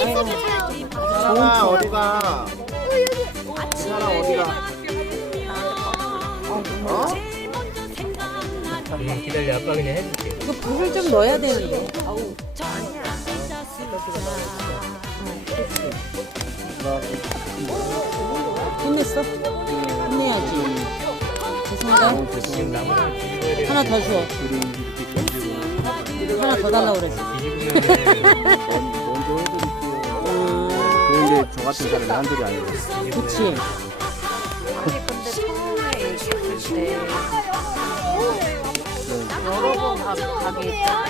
사랑아 어디가? 사랑 어디가? 어? 기다려, 아빠 그냥 해줄게. 이거 불을 좀 넣어야 되는데. 아우. 혼냈어? 혼내야지. 죄송하다. 지금 나무를 뒤집어야 돼. 하나 더 줘. 하나 더 달라고 그랬어. 뒤집으면 먼저 해드릴게요. 그런데 저 같은 사람이 한둘이 아니고. 그치? 아니 근데 처음에 얘기했을 때 여러 번 가기 있잖아.